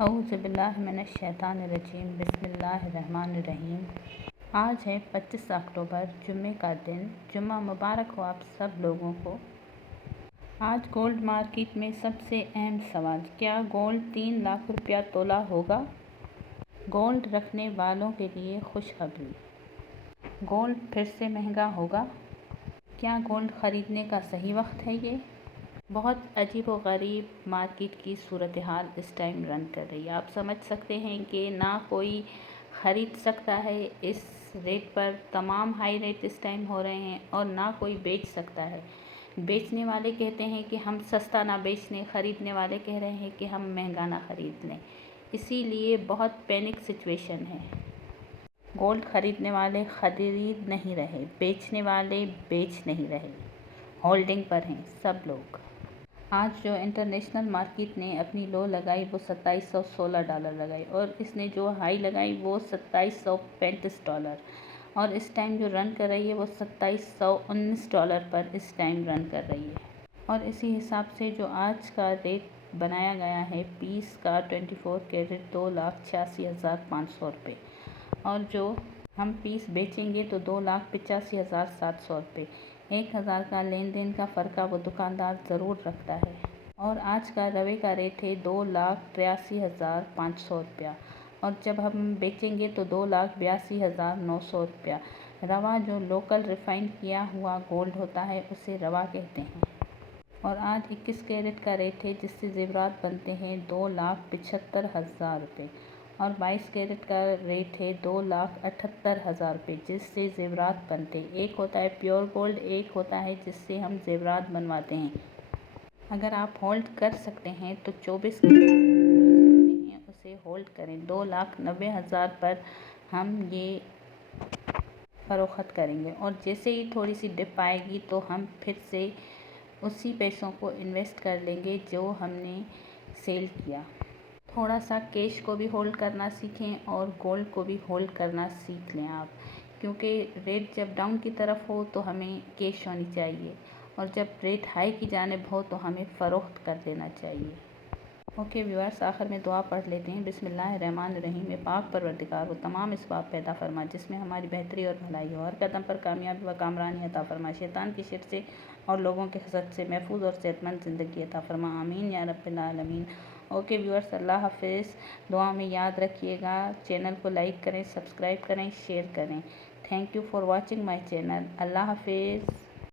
औज़ुबिल्लाहिमिनश्शैतानिर्रजीम बिस्मिल्लाहिर्रहमानिर्रहीम। आज है 25 अक्टूबर, जुम्मे का दिन। जुम्मा मुबारक हो आप सब लोगों को। आज गोल्ड मार्केट में सबसे अहम सवाल, क्या गोल्ड 3 लाख रुपया तोला होगा? गोल्ड रखने वालों के लिए खुशखबरी, गोल्ड फिर से महंगा होगा। क्या गोल्ड ख़रीदने का सही वक्त है ये? बहुत अजीब व गरीब मार्केट की सूरत हाल इस टाइम रन कर रही है। आप समझ सकते हैं कि ना कोई ख़रीद सकता है इस रेट पर, तमाम हाई रेट इस टाइम हो रहे हैं, और ना कोई बेच सकता है। बेचने वाले कहते हैं कि हम सस्ता ना बेच लें, ख़रीदने वाले कह रहे हैं कि हम महंगा ना ख़रीद लें। इसीलिए बहुत पैनिक सिचुएशन है। गोल्ड ख़रीदने वाले ख़रीद नहीं रहे, बेचने वाले बेच नहीं रहे, होल्डिंग पर हैं सब लोग। आज जो इंटरनेशनल मार्केट ने अपनी लो लगाई वो $2716 लगाई, और इसने जो हाई लगाई वो $2735, और इस टाइम जो रन कर रही है वो $2719 पर इस टाइम रन कर रही है। और इसी हिसाब से जो आज का रेट बनाया गया है पीस का 24 कैरेट 2,86,500 रुपये, और जो हम पीस बेचेंगे तो 2,85,700 रुपये। 1,000 का लेन देन का फ़र्क वो दुकानदार ज़रूर रखता है। और आज का रवे का रेट है 2,83,500 रुपया, और जब हम बेचेंगे तो 2,82,900 रुपया। रवा जो लोकल रिफ़ाइन किया हुआ गोल्ड होता है उसे रवा कहते हैं। और आज 21 कैरेट का रेट है जिससे ज़ेवरात बनते हैं 2,75,000 रुपये, और 22 कैरेट का रेट है 2,78,000 रुपये जिससे ज़ेवरात बनते हैं। एक होता है प्योर गोल्ड, एक होता है जिससे हम ज़ेवरात बनवाते हैं। अगर आप होल्ड कर सकते हैं तो 24 कैरेट हैं उसे होल्ड करें। 2,90,000 पर हम ये फ़रोख्त करेंगे, और जैसे ही थोड़ी सी डिप आएगी तो हम फिर से उसी पैसों को इन्वेस्ट कर लेंगे जो हमने सेल किया। थोड़ा सा कैश को भी होल्ड करना सीखें और गोल्ड को भी होल्ड करना सीख लें आप, क्योंकि रेट जब डाउन की तरफ हो तो हमें कैश होनी चाहिए, और जब रेट हाई की जानिब हो तो हमें फ़रोख्त कर देना चाहिए। ओके व्यूअर्स, आखिर में दुआ पढ़ लेते हैं। बिस्मिल्लाहिर्रहमानिर्रहीम। पाक परवरदिगार वो तमाम इसबाब पैदा फरमा जिसमें हमारी बेहतरी और भलाई हो, हर कदम पर कामयाबी व कामरानी अता फरमा, शैतान की शिर से और लोगों के हसद से महफूज और सेहतमंद ज़िंदगी अता फरमा, आमीन या रब्बिल आलमीन। ओके व्यूअर्स, अल्लाह हाफिज़। दुआ में याद रखिएगा। चैनल को लाइक करें, सब्सक्राइब करें, शेयर करें। Thank you for watching my channel. अल्लाह हाफिज़।